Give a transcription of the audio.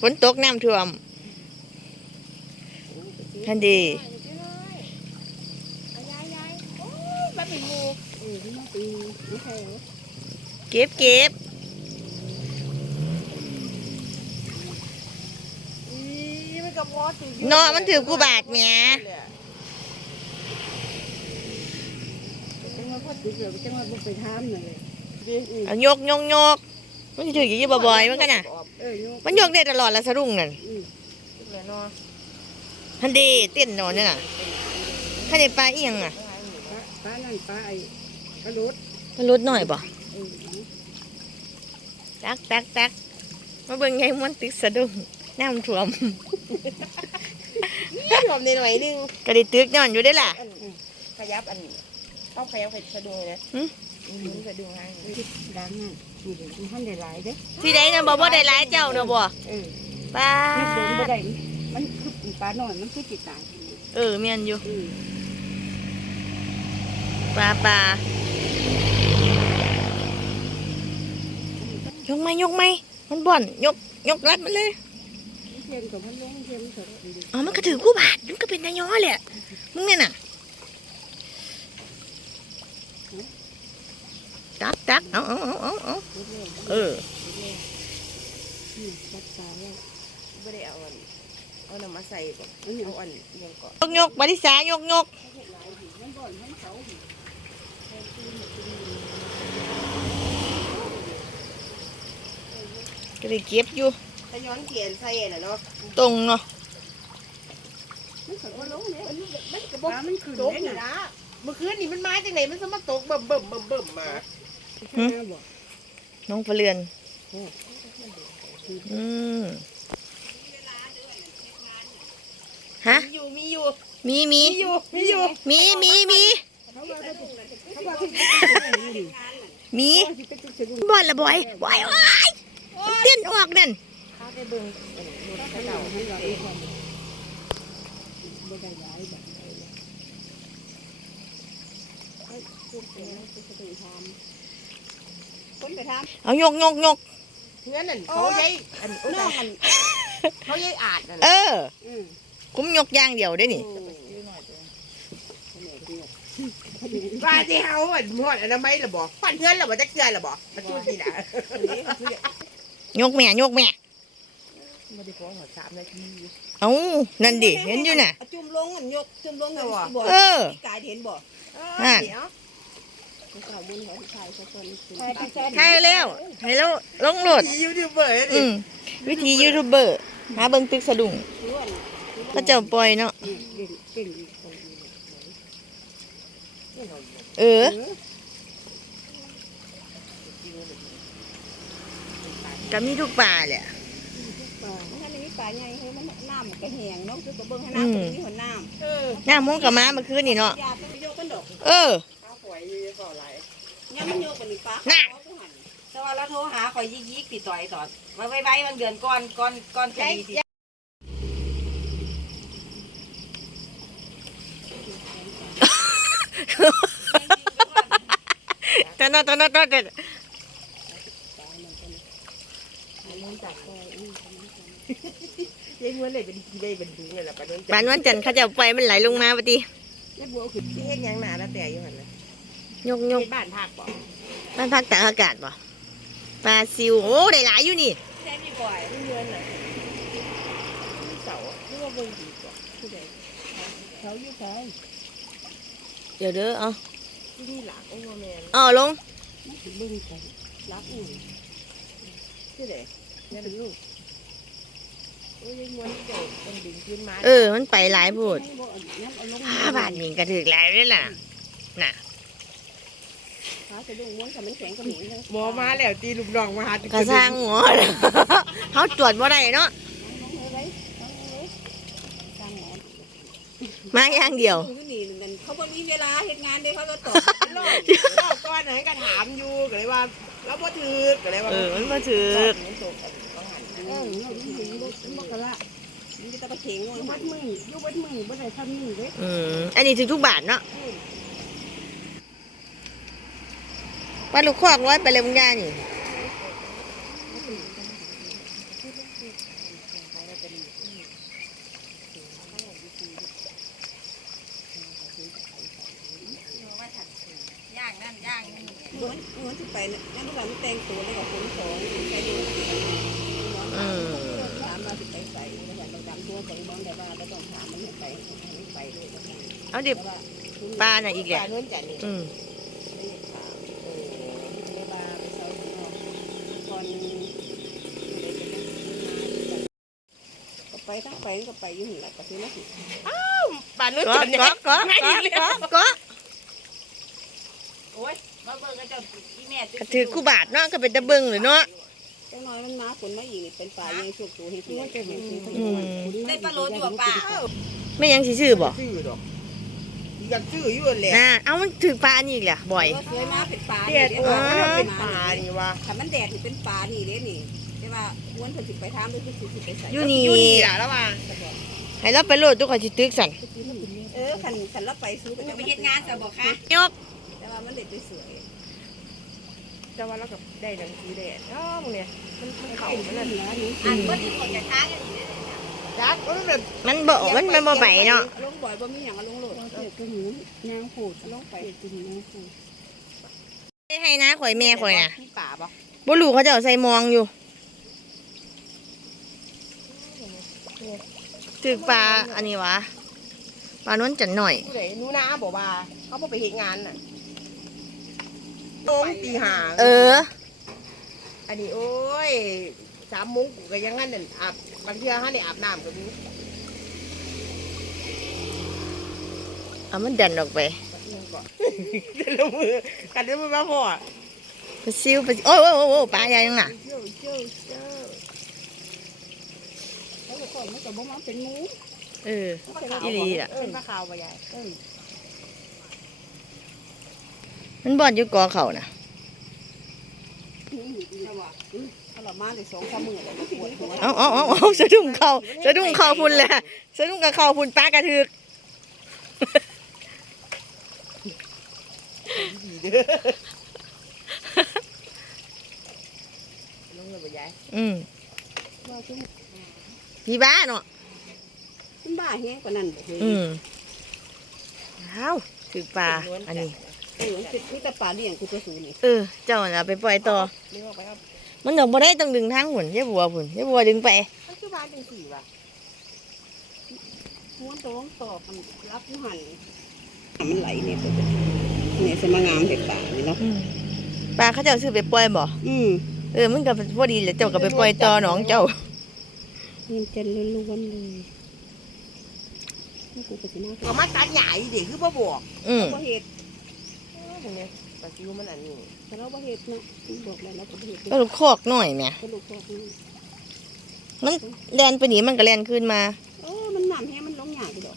ฝนตกน้ำท่วมทันดีเก็บเก็บนอสเนาะมันถือกูบาทแหมจังหวะพอติดเลยจังหวะบุกไปทำเลยเอายกยกยกมันถืออยู่บ่อยๆมันกันน่ะ เออโยกมันยกได้ตลอดละสะดุ้งนั่นอือเลยเนาะทันดีเต้นนอนนี่น่ะถ้าได้ปลาอีหยังอะปลาปลานั่นปลาไอ้กระโดดมันลดหน่อยบ่เออตักตักตักมาเบิ่งไงมันติดสะดุ้งน้ำท่วม นี่ผมในหน่อยนึงก็ได้ตึกนอนอยู่ได้อล่ะ อันขยับอันเข้าขยับสะดุ้งเลยนะหึ หมุนสะดุ้งให้ดังนั่น นี่เดี๋ยวมันทันได้หลายเด้ที่ใดน่ะบ่บ่ได้หลายเจ้าเนาะบ่เออปลาไม่เดินบ่ได้มันคือปลาหน่อยมันคือจิตตายเออแม่นอยู่อือปลาปลายกไหมยกไหมมันบ่อนยกยกรัดมันเลยเทียนกับมันลงเทียนเถอะอ๋อมันก็ถือกู้บาทมันก็เป็นนายย้อแหละมึงเนี่ยน่ะ ตักตักเอาเอาเอาเอาเอาเอออือรักษาแล้วไม่ได้เอาอันเอาน้ำมาใส่ก่อนอันนี้เอาอันยังก่อนยกยกบริษายกยกมันบ่อนมันเสาก็เลยเก็บอยู่ถ้าย้อนเขียนใส่น่ะเนาะตรงเนาะมันก็บ่ลงเนี่ยมันมันกระปบอกลามันขึ้นตกได้อยู่น่ะนะเมื่อคืนนี่มันมาจากไหนมันสมาตกเบิ่มเบิ่มเบิ่มเบิ่มมา น้องพะเรือน อืมฮะ มีอยู่ มีอยู่ มีมีมีอยู่ มีอยู่มีมีมีเขาว่าเขาว่าที่มีที่เป็นจุดสะดุ้งบ่อนละบอยบอยโอ้ยเต้นออกนั่นข้าไปเบิ่งอันนู้นเขาเจ้าให้เราเองความบ่ได้หลายแบบ คนไปทำเอายกยกยกเพื่อนนั่นเขาใหญ่อันอุ้ยอันเขาใหญ่อาดนั่นเอออืมคุ้มยกอย่างเดียวได้อนี่ว่าที่เขาอันหอดอันนั้นไม่ละบอกฟันเพื่อนละบอกจะเกลือละบอกมาช่วยนี่นะยกแม่ยกแม่ไม่ได้ฟ้องหัวสามนาทีเอานั่นดิเห็นอยู่น่ะจุ่มลงอันยกจุ่มลงเลยบ่เออกายเห็นบ่อะเดี๋ยว ใช่แล้วให้แล้วลงโหลดทียูทูบเบอร์อืมวิธียูทูบเบอร์หาเบิ่งตึกสะดุ้งก็เจ้าปล่อยเนาะเก่งเก่งเออก็มีทุกป่าแหละปลาถ้าในนี้ปลาใหญ่ให้มันน้ำกระแหงเนาะคือเบิ่งให้น้ำมันมีหัวน้เออหน้ามงกับม้าเมื่อคืนนี่เนาะำยาต้องไป ยกกันดอกเออข้าวหวยยืนก่อนไรเนี่ยมันโยกกันนี่ปะน่ะ แต่ว่าเราโทรหาข่อยยิกยิกติดต่อยสอนไว้ไว้ไว้บางเดือนก่อนก่อนก่อนคดีสิตอนนั้นตอนนั้นตอนนั้นยายม้วเลยเป็นยายเป็นถุงเลยล่ะปะโดนบ้านวันจันทร์เขาจะเอาปมันไหลลงมาปฏิยายบัวคือที่เฮ็ดยังหนาแล้วแต่อยู่หันนะ ยกยกบ้านพักบ่บ้านพักตากอากาศบ่ปลาซิว โอ้ได้หลายอยู่นี่ใช่พี่บ่อยเงินน่ะเสาหรือว่าเบิ่งดีกว่าผู้ใดเขาอยู่ไสเดี๋ยวเด้อเอาที่นี่หลักโอ้โหแมนเอาลงเบิ่งกันรักอุ่นที่ไหนเนี่ยเป็นลูกโอ้ยยายม้วนเจ้าต้องดึงขึ้นมาเออ มันไปหลายพูดบ่น้ำเอาลงห้าบาทนี่ก็ถึกหลายเลยล่ะน่ะขา สะดุ้งม้วนค่ะมันแข็งกระหมิ่นเลยหมอมาแล้วตีลูกน้องมาหากระสร้างหัวเขาตรวจว่าได้เนาะน้องเลยน้องเลยสร้างหมอมาอย่างเดียวอยู่นี่มันเขาบ่มีเวลาเฮ็ดงานเด้เขาก็ตอบรอบรอบก่อนไหนก็ถามอยู่ก็เลยว่าแล้วบ่ถือก็เลยว่าเออมันมาถือรอบนี้ตกอันต้องหันเออเราอยู่นี่บ่บ่กะละมันจะตะเข็งอยู่บัดมืออยู่บัดมือบ่ได้ทำนี่เด้อืมอันนี้ถึงทุกบาทเนาะ ปลาลูกคอกร้อยไปเลยมึงย่านี่ย่างนั่นย่างนี่เหมือนเหมือนที่ไปเนี่ยนั่นลูกหลานแต่งตัวเลยกับคนของใส่ดูอืมถามมาสิไปใส่แล้วอย่างเราจำตัวของบ้องได้ว่าแล้วต้องถามมันไปไปเลยเอาดิแต่ว่าปลาน่ะอีกแหปละลาโน้นจันนี่อืมไม่ได้ถามเออไม่ได้ว่าไปเซาข้างนอกก่อนก็ไป ทั้งไปก็ไปอยู่หนึ่งแหละก็คือนักปลาโน้นก็จันเนี่ยก็ก็ง่ายก็ดีเลยก็ก็โอ้ยมาเบิ่งกันเจ้าอีแม่ก็ถือกูบาทเนาะก็เป็นตะเบิงเลยเนาะจังน้อยมันมาฝนมาอีกนี่เป็นป่ายังสุกตัวให้ที่มันเป็นได้ปลาโลอยู่กับป้าไม่ยังสิซื้อบ่ซื้อดอกอยากซื้ออยู่แหละน่ะเอามันถือปลาอันนี้อีกแหละบ่อยก็เคยมาเป็นป่าเตี้ยตัวมันทำเป็นปลานี่วะถ้ามันแดดนี่เป็นป่านี่เด้นี่ แต่ว่าอ้วนเพิ่นสิไปทามด้วยคือสิไปใส่อยู่นี่อยู่นี่ล่ะแล้วว่าให้เราไปโหลดทุกคนสิตึกสั่นเออคันคันเราไปซื้อมึงไปเฮ็ดงานซะบ่คะยกแต่ว่ามันเด็ดสวยจะว่าเรากับได้หนังสือแดดอ้อมึงเนี่ยมันมันๆเข่าเข่ามัมันนนั่นเหนือนี่อ่านบ่ถึงหมดจากค้างกันอีกเลยจักมันแบบมันบ่มันมันบ่ไปเนาะลงบ่อยบ่มีหยังลงโหลดเกิดก็หูแนวโหดลงไปจนแนวโหดให้นะข่อยแม่ข่อยน่ะมีป่าปะบ่รู้เขาจะเอาใส่มองอยู่ ถือปลาอันนี้วะปลาน้นจันหน่อยผู้ใดหนูนาบอกว่า เขาบอกไปเหตุงานน่ะลงตีหาเออ อันนี้โอ้ยสามโมุ้งกูก็ยังงั้นนั่นอาบบางเทีฮะเนี่ยอาบน้ำกับมึงเอามันดันออกไปก่อนเดี๋ยวมือกันเดี๋ยวมือมาพ่อไปซิวไปซิโอ้ยโอ้ยโอ้ยโอ้ยปลาใหญ่ยังน่ะ เจ้าเจ้าเจ้าแล้ว ก็คนมันก็บ่มาเป็นหมูเออ อีหลีล่ะเออปลาขาวปลาใหญ่มันบ่อนอยู่กอเขาน่ะ ถ้าว่าถ้าเรามาได้สองสามมื้อแล้วก็ปวดหัวเอาเอาเอาเอาสะดุ้งเขาสะดุ้งเขาพุ่นแหละสะดุ้งกับเขาพุ่นปลากระถึกดีเด้อลงเลยปลาใหญ่อืม ว่าจัง พี่บ้าเนาะมันบ้าแฮงกว่านั้นบ่เฮ้ยอืมเอาถือปลาอันนี้ เออคือคือแต่ป่าเลี้ยงคือตัวสูงนี่เออ เจ้าน่ะไปปล่อยต่อ เลี้ยงออกไปครับมันดอกบ่ได้ต้องดึงทางหุ่นยายบัวหุ่นยายบัวดึงไป มันคือบ้านเป็นสี่ว่ะม้วนตรงตอบมันรับอยู่หั่นมันไหลเนี่ยตัวเนี่ยสมางามเด็กป่านี่เนาะอืมปลาเขาเจ้าซื้อไปปล่อยบ่ อืม เออ มันก็พอดีแหละเจ้าก็ไปปล่อยต่อหนองเจ้า มันจะล้วนๆเลยกูก็สิมาก็มาตัดใหญ่เด็กคือบ่บอกอืมบ่เห็ดเห็นไหมาซิวมันอันนี้แต่เราบ่เห็ดนะบอกแล้วเรากบ่เห็ดกระดูกโคกหน่อยเนี่ยกระดูกคกมันแดนไปหนีมันก็แลนขึ้นมา เออมันหนามแห้มันลงใหญ่ไปดอก